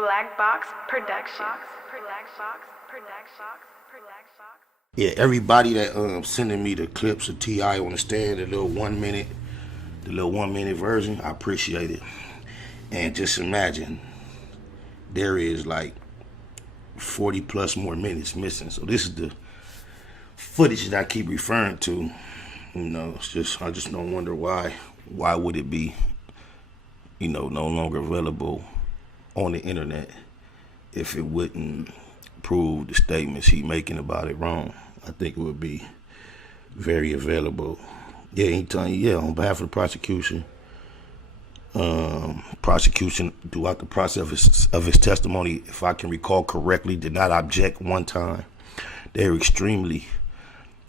Black Box Productions. Yeah, everybody that sending me the clips of T.I. on the stand, the little 1 minute version, I appreciate it. And just imagine, there is like 40 plus more minutes missing. So this is the footage that I keep referring to. You know, I just don't wonder why would it be, no longer available on the internet if it wouldn't prove the statements he making about it wrong. I think it would be very available. Yeah, he telling you, on behalf of the prosecution throughout the process of his testimony, if I can recall correctly, did not object one time. They were extremely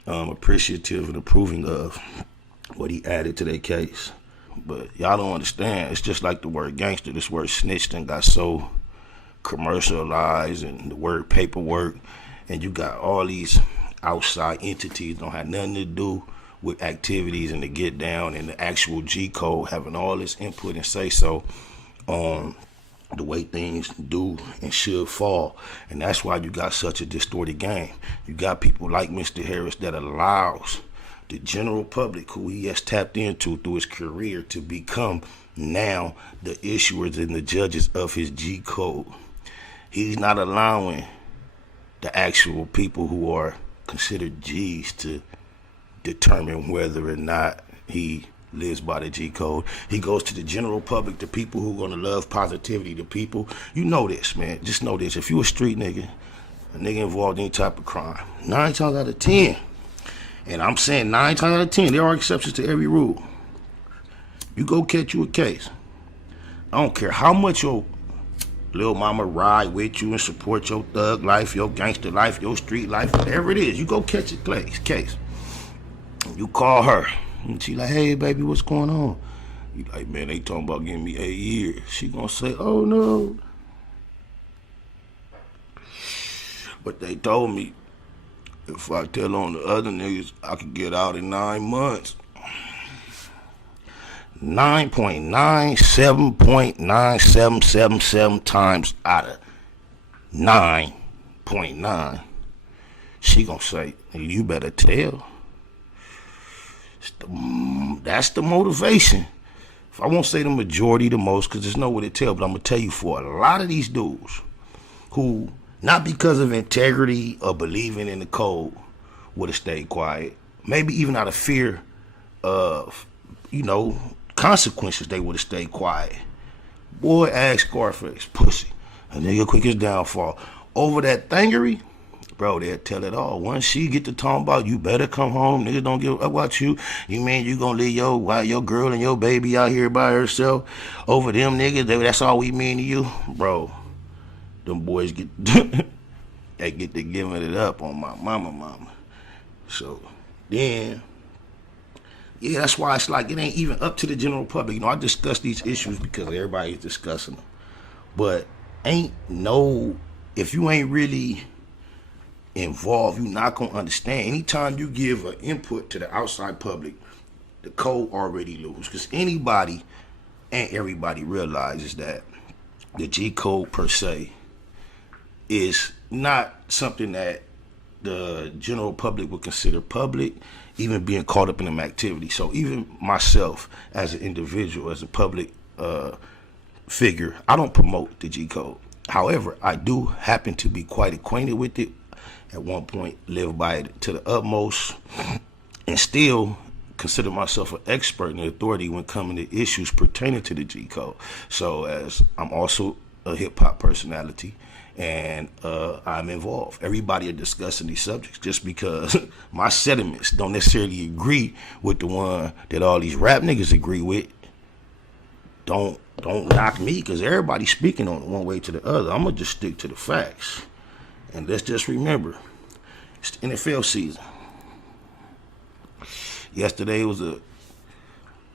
appreciative and approving of what he added to their case. But y'all don't understand. It's just like the word gangster. This word snitch done got so commercialized, and the word paperwork, and you got all these outside entities don't have nothing to do with activities and the get down and the actual G code having all this input and say so on the way things do and should fall. And that's why you got such a distorted game. You got people like Mr. Harris that allows the general public, who he has tapped into through his career, to become now the issuers and the judges of his G code. He's not allowing the actual people who are considered G's to determine whether or not he lives by the G code. He goes to the general public, the people who are gonna love positivity, the people, you know this, man, just know this. If you a street nigga, a nigga involved in any type of crime, 9 times out of 10, and I'm saying 9 times out of 10, there are exceptions to every rule. You go catch you a case. I don't care how much your little mama ride with you and support your thug life, your gangster life, your street life, whatever it is. You go catch a case. You call her, and she like, hey, baby, what's going on? You like, man, they talking about giving me 8 years. She gonna say, oh, no. But they told me if I tell on the other niggas, I could get out in 9 months. 9.97.9777 times out of 9.9, she gonna say, you better tell. That's the motivation. If I won't say the majority, the most, because there's no way to tell, but I'm gonna tell you, for a lot of these dudes who, not because of integrity or believing in the code, would have stayed quiet, maybe even out of fear of, consequences, they would have stayed quiet. Boy, ask Scarface, pussy, a nigga quick as downfall. Over that thingery, bro, they'll tell it all. Once she get to talking about, you better come home, niggas don't give up about you. You mean you gonna leave your girl and your baby out here by herself over them niggas? That's all we mean to you? Bro, them boys get they get to giving it up on my mama. So then, yeah, that's why it's like it ain't even up to the general public. I discuss these issues because everybody's discussing them. But if you ain't really involved, you're not gonna understand. Anytime you give an input to the outside public, the code already lose. Because anybody and everybody realizes that the G code per se is not something that the general public would consider public, even being caught up in them activities. So even myself as an individual, as a public figure, I don't promote the G code. However, I do happen to be quite acquainted with it. At one point, lived by it to the utmost, and still consider myself an expert and authority when coming to issues pertaining to the G code. So as I'm also a hip hop personality, and I'm involved. Everybody are discussing these subjects. Just because my sentiments don't necessarily agree with the one that all these rap niggas agree with, don't knock me, because everybody's speaking on it one way to the other. I'm gonna just stick to the facts. And let's just remember, it's the NFL season. Yesterday was a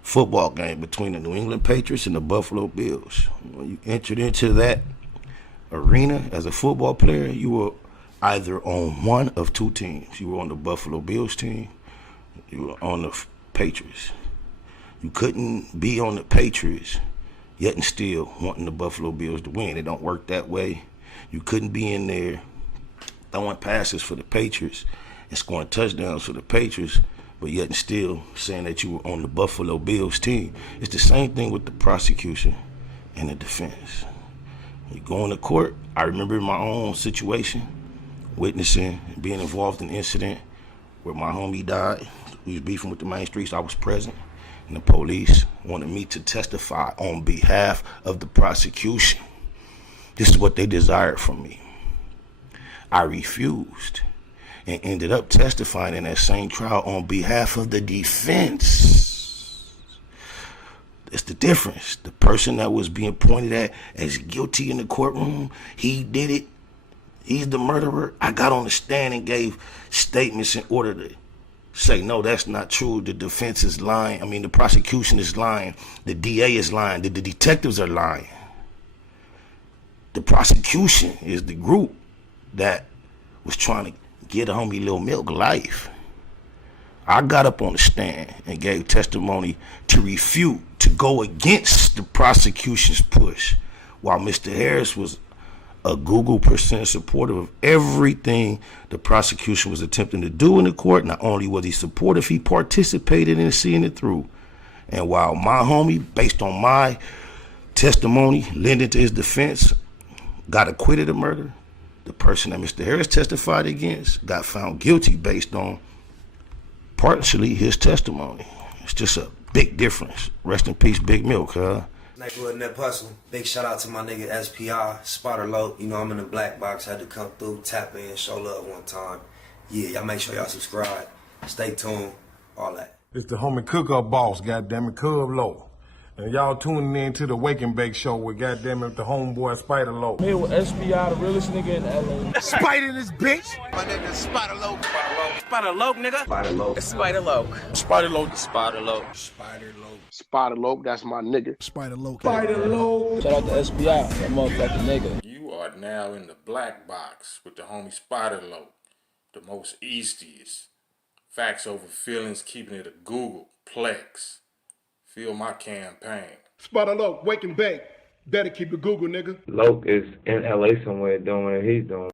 football game between the New England Patriots and the Buffalo Bills. When you entered into that arena as a football player, you were either on one of two teams. You were on the Buffalo Bills team, you were on the Patriots. You couldn't be on the Patriots yet and still wanting the Buffalo Bills to win. It don't work that way. You couldn't be in there throwing passes for the Patriots and scoring touchdowns for the Patriots, but yet and still saying that you were on the Buffalo Bills team. It's the same thing with the prosecution and the defense. You go into court, I remember my own situation, witnessing, being involved in an incident where my homie died. We was beefing with the main streets. I was present, and the police wanted me to testify on behalf of the prosecution. This is what they desired from me. I refused and ended up testifying in that same trial on behalf of the defense. It's the difference. The person that was being pointed at as guilty in the courtroom, he did it. He's the murderer. I got on the stand and gave statements in order to say, no, that's not true. The defense is lying. I mean, the prosecution is lying. The DA is lying. The detectives are lying. The prosecution is the group that was trying to get a homie Lil Milk life. I got up on the stand and gave testimony to refute, to go against the prosecution's push, while Mr. Harris was a Google % supportive of everything the prosecution was attempting to do in the court. Not only was he supportive, he participated in seeing it through. And while my homie, based on my testimony, lending to his defense, got acquitted of murder, the person that Mr. Harris testified against got found guilty based on partially his testimony. It's just a big difference. Rest in peace, Big Milk, huh? Nightwood Net Hustle. Big shout out to my nigga SPI, Spotter Low. You know I'm in the black box, had to come through, tap in, show love one time. Yeah, y'all make sure y'all subscribe. Stay tuned, all that. It's the homie cook-up boss, goddammit, Cub Low. And y'all tuning in to the Wake and Bake Show with goddammit the homeboy Spider Low. Here with SPI, the realest nigga in LA. Spider this bitch! My nigga Spider Low. Spider Low, nigga. Spider Low. Spider Low. Spider Low. Spider Low. Spider Low. Spider Low, that's my nigga. Spider Low. Spider Low. Shout out to SPI, that motherfucking nigga. You are now in the black box with the homie Spider Low, the most eastiest. Facts over feelings, keeping it a Google Plex. Feel my campaign. Spider Low, Wake and Bake. Better keep it Google, nigga. Loke is in LA somewhere doing what he's doing.